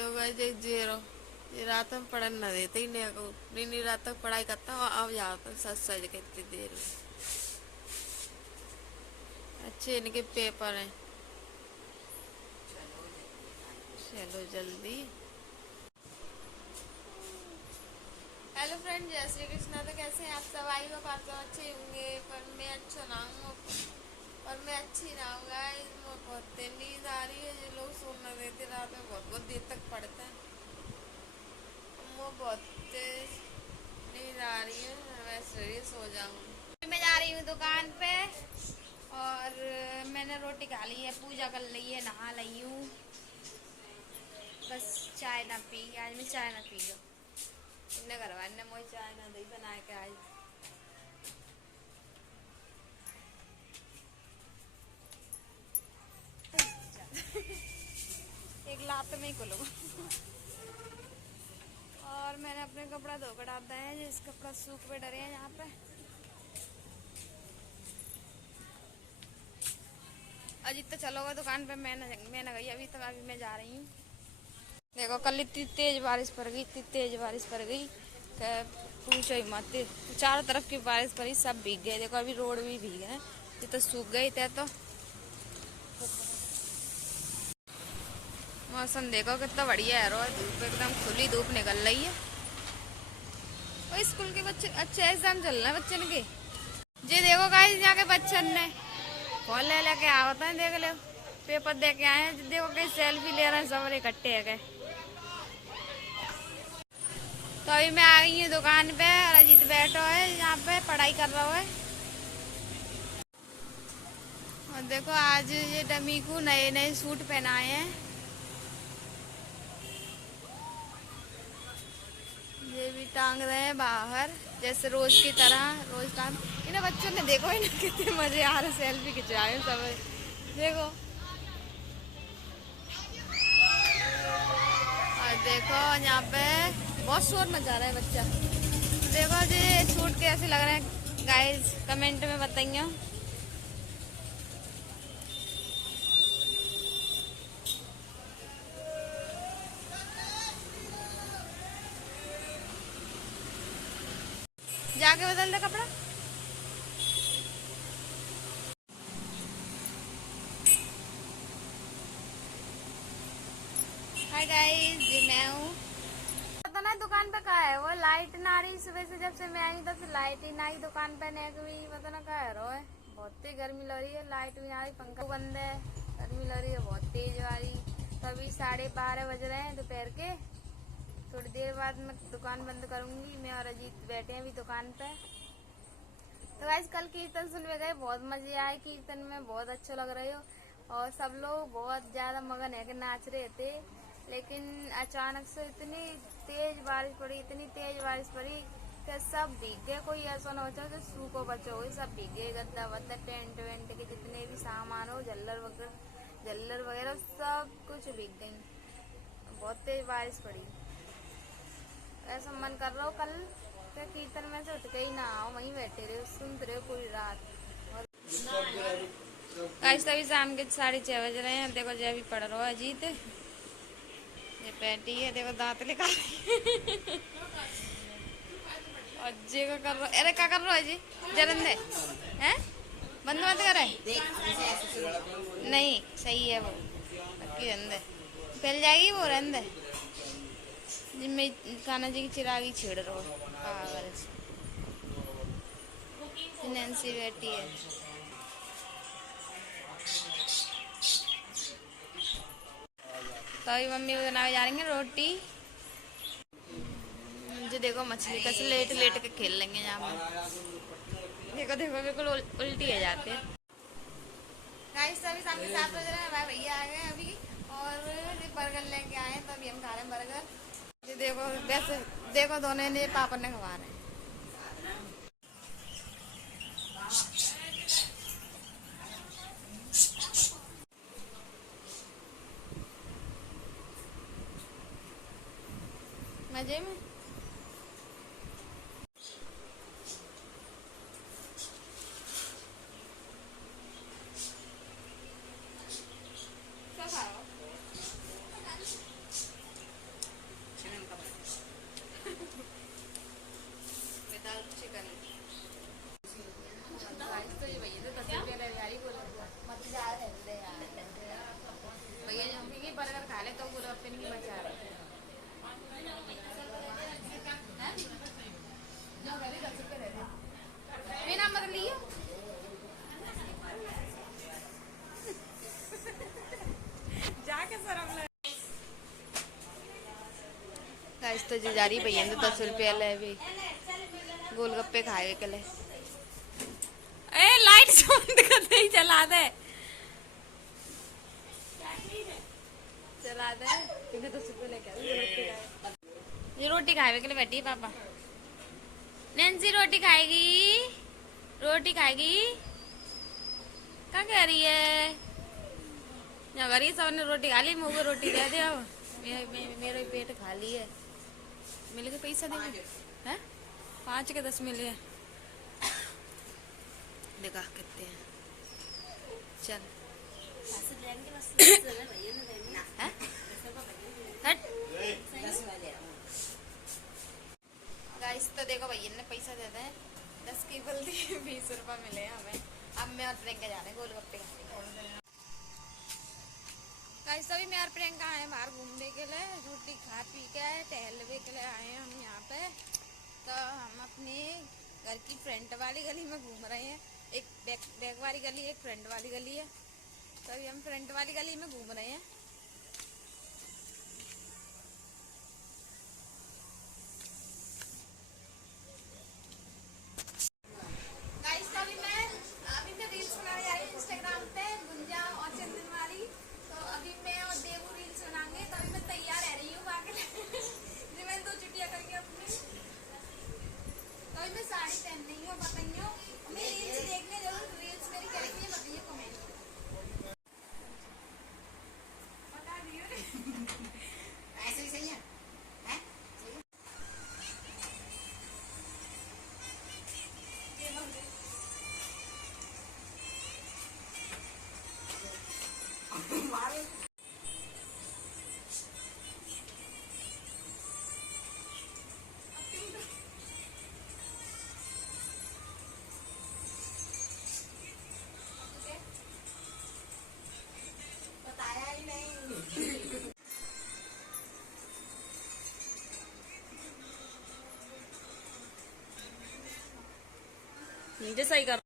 देखो गाइस देख जीरो ये रात में पढ़ने न देते ही नहीं को नहीं रात तक पढ़ाई करता हूँ अब जाता सच सच के इतनी देर में अच्छे इनके पेपर हैं। चलो जल्दी। हेलो फ्रेंड जय श्री कृष्णा। तो कैसे हैं आप सब? आई होप आप सब अच्छे होंगे पर मैं अच्छा ना हूँ पर मैं अच्छी ना हूँ गाइस। बहुत नींद आ रही है। जो लोग सो न देते रात में बहुत बहुत देर तक पढ़ते हैं वो बहुत तेज नींद आ रही है। मैं शरीर सो जाऊँ। मैं जा रही हूँ दुकान पे और मैंने रोटी खा ली है, पूजा कर ली है, नहा ली हूँ। बस चाय ना पी, आज मैं चाय ना पी लो। इन्हें घर वाले मोई चाय ना दही बना के आज एक लात में ही खोलो। और मैंने अपने कपड़ा धो कर डाल दिए हैं, जिस कपड़ा सूख पे डरे हैं यहाँ पे। अजीत तो चलोगा दुकान पे, मैं न गई अभी तक। अभी मैं जा रही हूँ। देखो कल इतनी तेज बारिश पड़ गई, इतनी तेज बारिश पड़ गई कि पूछो ही मत। चारों तरफ की बारिश पड़ी, सब भीग गए। देखो अभी रोड भी भीग है, ये तो सूख गई थे। तो मौसम देखो कितना बढ़िया है। रोज धूप एकदम खुली धूप निकल रही है। और स्कूल के बच्चे अच्छे एग्जाम चल रहे हैं बच्चन के। जी देखो गाइस यहाँ के बच्चन ने फोन ले लेके आवता है, देख लो पेपर दे के आए हैं। देखो कहीं सेल्फी ले रहे हैं सब इकट्ठे है गए। तो अभी मैं आ गई हूँ दुकान पे और अजीत बैठो है यहाँ पे पढ़ाई कर रहा है। और देखो आज ये डमी को नए नए सूट पहनाए हैं। ये भी टांग रहे हैं बाहर जैसे रोज की तरह। रोज टांग इन्हें बच्चों ने देखो इन्हें कितने मजे आ रहे, सेल्फी खिंचवाए सब। देखो और देखो यहाँ पे बहुत शोर मचा रहा है बच्चा। देखो जी सूट कैसे लग रहे हैं गाइस, कमेंट में बताइए। जाके बदल दे कपड़ा। हाय गाइस जी मैं हूँ। पता ना दुकान पे कहाँ है वो, लाइट ना आ रही। सुबह से जब से मैं आई तब से लाइट ही ना आई दुकान पे। ने भी पता ना कहाँ है रो है। बहुत ही गर्मी लग रही है, लाइट भी ना आ रही, पंखा बंद है, गर्मी लग रही है बहुत तेज वाली। तो अभी 12:30 बज रहे हैं दोपहर के। थोड़ी देर बाद मैं दुकान बंद करूंगी। मैं और अजीत बैठे हैं अभी दुकान पे। तो आज कल कीर्तन सुनने गए, बहुत मजे आए कीर्तन में, बहुत अच्छा लग रहे हो। और सब लोग बहुत ज्यादा मगन है कि नाच रहे थे। लेकिन अचानक से इतनी तेज बारिश पड़ी, इतनी तेज बारिश पड़ी कि सब भीग गए। कोई ऐसा ना बचा जो सूखो बचो हो, सब भीग गए। गद्दा वद्दा टेंट वेंट के जितने भी सामान हो, झल्लर वगैरह सब कुछ भीग गई। बहुत तेज बारिश पड़ी। ऐसा मन कर रहा हो कल के कीर्तन में से उठ के ही ना आओ, वहीं बैठे रहे सुनते रहे पूरी रात। आज तभी शाम के 6:30 बज रहे हैं। देखो जय भी पढ़ रहा है अजीत, ये बैठी है देखो दांत निकाल रही है। और जी को कर रहा, अरे क्या कर रहा है जी? जलन दे हैं, बंद मत करे। नहीं सही है वो की रंदे फैल जाएगी वो रंदे। जिनमें कान्हा जी की चिरागी छेड़ रहा पागल से। नैन्सी बैठी है। तो अभी मम्मी को बनाने जा रही है रोटी। मुझे देखो मछली कैसे लेट लेट के खेल लेंगे यहाँ पे। देखो देखो बिल्कुल उल्टी है जाते हैं। गाइस अभी शाम के 7 बज रहे हैं, भाई भैया आ गए अभी और बर्गर लेके आए हैं। तो अभी हम खा रहे हैं बर्गर। ये देखो वैसे देखो दोनों ने पापा ने खवा रहे हैं। मजे में क्या खाओ? कर लियो। जाके शर्म ले। गाइस तो जी जा रही भैया ने 10 रुपया ले भी गोलगप्पे खाए के लिए। ए लाइट बंद कर दे, चला दे चला दे, क्योंकि 10 रुपये लेके ये रोटी खाए के लिए बैठी है पापा। नैन्सी रोटी खाएगी, रोटी खाएगी। क्या कह रही है? अगर ये सबने रोटी खा ली, मुँह को रोटी दे दे। अब मेरा पेट खाली है। मिल के पैसा दे हैं? 5 के 10 मिले। देखा कितने हैं। चल गाइस तो देखो भैया ने पैसा दे दे 10 की बल्दी 20 रुपये मिले हमें। अब मैं और प्रियंका जा रहे हैं गोलगप्पे खाने। गाइस अभी मैं और प्रियंका आए बाहर घूमने के लिए, रोटी खा पी के टहलने के लिए आए हैं हम यहाँ पे। तो हम अपने घर की फ्रंट वाली गली में घूम रहे हैं। एक बैक वाली गली, एक फ्रंट वाली गली है। तो अभी हम फ्रंट वाली गली में घूम रहे हैं। गाइस तो अभी मैं रील्स बनाने जा रही हूँ इंस्टाग्राम पे, गुंजा और चंदन वाली। तो अभी मैं और देवू रील्स बनाएंगे। तो अभी मैं तैयार रह रही हूँ बाकी मैंने 2 छुट्टियाँ करके अपनी। तो अभी मैं साड़ी पहन रही हूँ, बताइए मेरी रील्स देखने जरूर। रील्स मेरी कैसी है बताइए कमेंट में। बता दियो ऐसे ही सही है। नीचे सही कर।